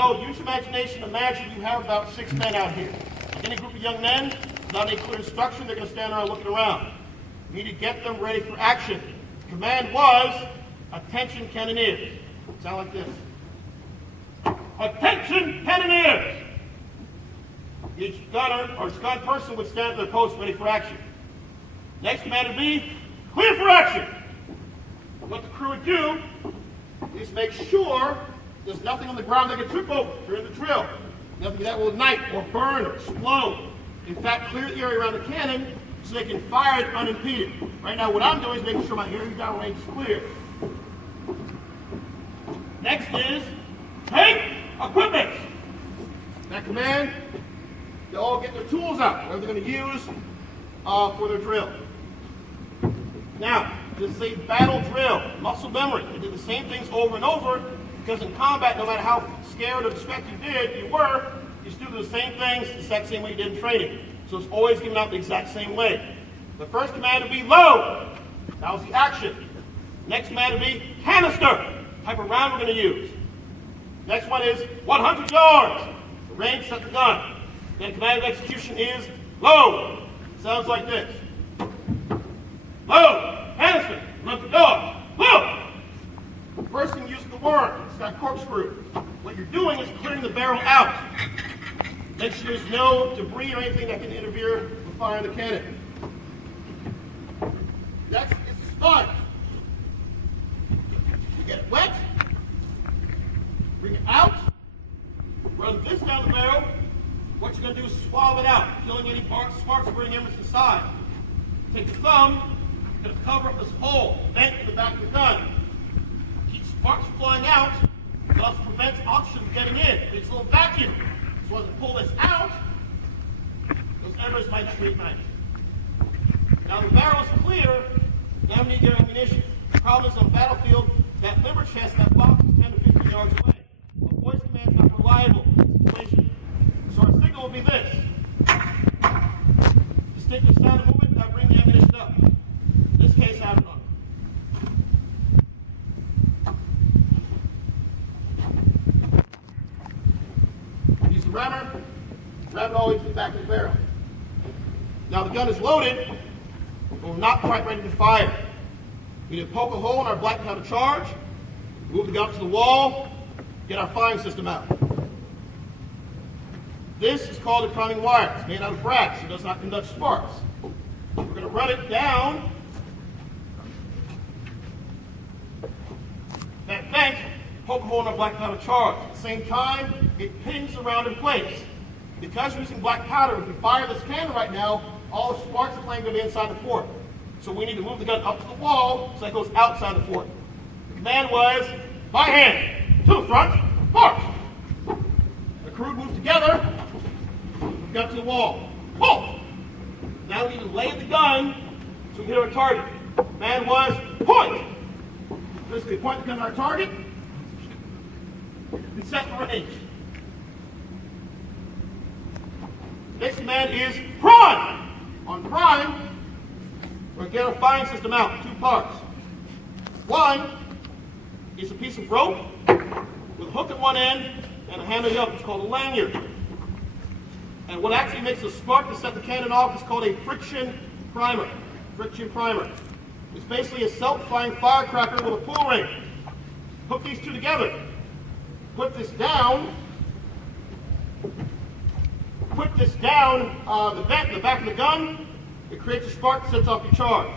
So use your imagination. Imagine you have about 6 men out here. Any group of young men, without any clear instruction, they're going to stand around looking around. You need to get them ready for action. The command was, attention cannoneers. Sound like this. Attention cannoneers! Each gunner or gun person would stand at their post ready for action. Next command would be, clear for action! What the crew would do is make sure there's nothing on the ground they can trip over during the drill. Nothing that will ignite or burn or explode. In fact, clear the area around the cannon so they can fire it unimpeded. Right now, what I'm doing is making sure my area down range is clear. Next is, take equipment. That command, they all get their tools out, whatever they're going to use for their drill. Now, this is a battle drill, muscle memory. They did the same things over and over because in combat, no matter how scared or distracted you were, you still do the same things the exact same way you did in training. So it's always given out the exact same way. The first command would be load. That was the action. Next command would be canister. Type of round we're going to use. Next one is 100 yards. The range set the gun. Then command of execution is load. Sounds like this. Load. Canister. 100 yards. Load. First thing, use the worm. It's got corkscrew. What you're doing is clearing the barrel out. Make sure there's no debris or anything that can interfere with firing the cannon. Next is the sponge. You get it wet, bring it out, run this down the barrel. What you're going to do is swab it out, killing any sparks or burning embers inside. Take the thumb, you're going to cover up this hole, vent in the back of the gun. Keep sparks from flying out. It also prevents oxygen from getting in. It's a little vacuum. So as I pull this out, those embers might not reignite. Now the barrel is clear, now we need your ammunition. The problem is on the battlefield, that limber chest, that box is 10 to 15 yards away. A voice command is not reliable in this situation. So our signal will be this. Distinctive sound of movement, now bring the ammunition up. In this case, I have it on. Use the rammer, ram it all the way to the back of the barrel. Now the gun is loaded, but we're not quite ready to fire. We need to poke a hole in our black powder charge, move the gun up to the wall, get our firing system out. This is called a priming wire. It's made out of brass, so it does not conduct sparks. We're going to run it down that vent, poke a hole in our black powder charge. At the same time, it pings around in place. Because we're using black powder, if we fire this cannon right now, all the sparks of flame are going to be inside the fort. So we need to move the gun up to the wall so that goes outside the fort. The command was, by hand, to the front, march. The crew moves together, move the gun to the wall. Halt! Now we need to lay the gun so we can hit our target. The command was, point! Basically, point the gun at our target and set the range. Next command is prime. On prime, we're going to get our firing system out, 2 parts. One is a piece of rope with a hook at one end and a handle at the other. It's called a lanyard. And what actually makes a spark to set the cannon off is called a friction primer. Friction primer. It's basically a self-firing firecracker with a pull ring. Hook these two together. Put this down. Put this down the vent in the back of the gun. It creates a spark that sets off your charge.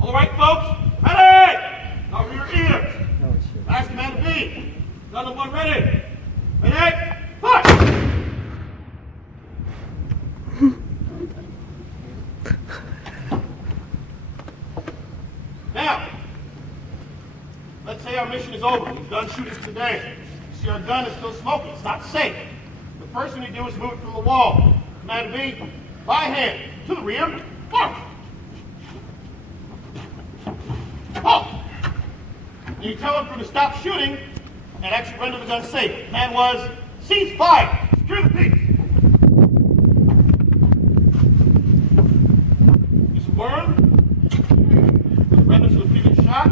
All right, folks, ready? Cover your ears. Last command to be. Gun number 1 ready. Ready? Fire! Now, let's say our mission is over. We've done shooting today. You see our gun is still smoking. It's not safe. The first thing you do is move it from the wall. Command to be, by hand, to the rear, march. Halt! And you tell them to stop shooting and actually render the gun safe. The command was, Cease fire. Secure the piece. Use a worm. With remnants of the previous shot.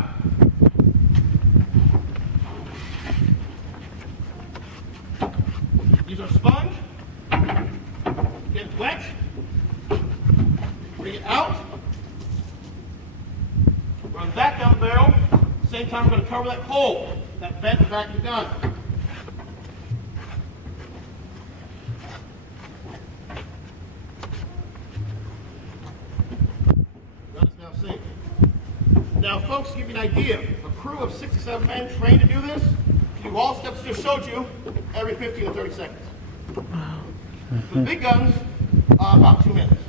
Use our sponge. Get it wet. Bring it out. Run back down the barrel. Same time, we're going to cover that hole, that vent in the back of the gun. Gun is now safe. Now, folks, to give you an idea, a crew of 6 to 7 men trained to do this, do all the steps I just showed you every 15 to 30 seconds. For the big guns, about 2 minutes.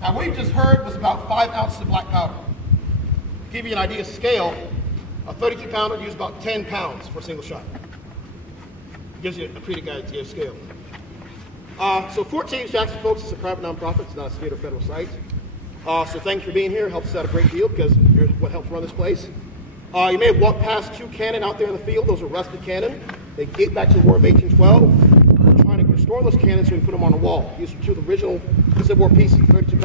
Now, what you just heard was about 5 ounces of black powder. To give you an idea of scale, a 32 pounder uses about 10 pounds for a single shot. Gives you a pretty good idea of scale. So Fort James Jackson, folks, is a private nonprofit. It's not a state or federal site. So thanks for being here. It helps us out a great deal because you're what helps run this place. You may have walked past 2 cannon out there in the field. Those are rusted cannon. They date back to the War of 1812. We're trying to restore those cannons so we can put them on a wall. These are 2 of the original Civil War pieces, 32 pounds.